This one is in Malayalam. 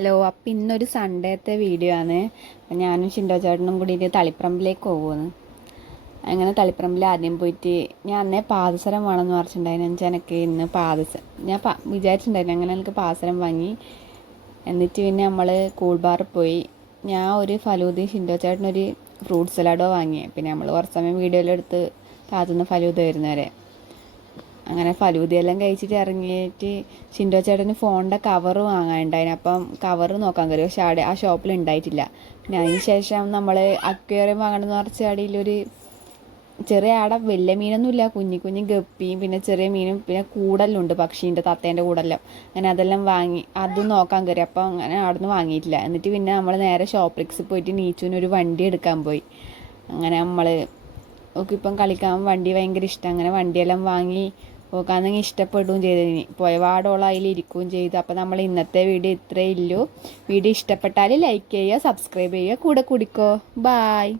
ഹലോ, അപ്പം ഇന്നൊരു സൺഡേത്തെ വീഡിയോ ആണ്. ഞാനും ഷിൻഡോ ചേട്ടനും കൂടിയിട്ട് തളിപ്പറമ്പിലേക്ക് പോകുന്നു. അങ്ങനെ തളിപ്പറമ്പിൽ ആദ്യം പോയിട്ട് ഞാൻ അന്നേ പാദസരം വേണമെന്ന് പറഞ്ഞിട്ടുണ്ടായിരുന്നു. എനിക്ക് ഇന്ന് ഞാൻ വിചാരിച്ചിട്ടുണ്ടായിരുന്നു. അങ്ങനെ എനിക്ക് പാദസരം വാങ്ങി. എന്നിട്ട് പിന്നെ നമ്മൾ കൂൾ ബാറിൽ പോയി. ഞാൻ ഒരു ഫലൂദയും ഷിൻഡോ ചേട്ടനൊരു ഫ്രൂട്ട് സലാഡോ വാങ്ങി. പിന്നെ നമ്മൾ കുറച്ച് സമയം വീഡിയോയിലെടുത്ത് കാത്തുനിന്ന് ഫലൂദ വരുന്നവരെ. അങ്ങനെ ഫലൂദയെല്ലാം കഴിച്ചിട്ട് ഇറങ്ങിയിട്ട് ഷിൻഡോ ചേട്ടന് ഫോണിൻ്റെ കവർ വാങ്ങാനുണ്ടായിരുന്നു. അപ്പം കവർ നോക്കാൻ കയറി. പക്ഷേ അവിടെ ആ ഷോപ്പിൽ ഉണ്ടായിട്ടില്ല. പിന്നെ അതിന് ശേഷം നമ്മൾ അക്വേറിയം വാങ്ങണമെന്ന് പറഞ്ഞ അടിയിലൊരു ചെറിയ ആടെ വലിയ മീനൊന്നുമില്ല, കുഞ്ഞു കുഞ്ഞു ഗപ്പിയും പിന്നെ ചെറിയ മീനും പിന്നെ കൂടെല്ലാം ഉണ്ട്, പക്ഷീൻ്റെ തത്തേൻ്റെ കൂടെല്ലാം. അങ്ങനെ അതെല്ലാം വാങ്ങി അതും നോക്കാൻ കയറി. അപ്പം അങ്ങനെ അവിടെ നിന്ന് വാങ്ങിയിട്ടില്ല. എന്നിട്ട് പിന്നെ നമ്മൾ നേരെ ഷോപ്രിക്സിൽ പോയിട്ട് നീച്ചുവിനൊരു വണ്ടി എടുക്കാൻ പോയി. അങ്ങനെ നമ്മൾ ഓക്കിപ്പം കളിക്കാൻ വണ്ടി ഭയങ്കര ഇഷ്ടം. അങ്ങനെ വണ്ടിയെല്ലാം വാങ്ങി ഓക്കാണെങ്കിൽ ഇഷ്ടപ്പെടുകയും ചെയ്തതിന് പോയപാടോളം അതിലിരിക്കുകയും ചെയ്തു. അപ്പോൾ നമ്മൾ ഇന്നത്തെ വീഡിയോ ഇത്രയേ ഉള്ളൂ. വീഡിയോ ഇഷ്ടപ്പെട്ടാൽ ലൈക്ക് ചെയ്യുക, സബ്സ്ക്രൈബ് ചെയ്യുക, കൂടെ കുടിക്കോ. ബായ്.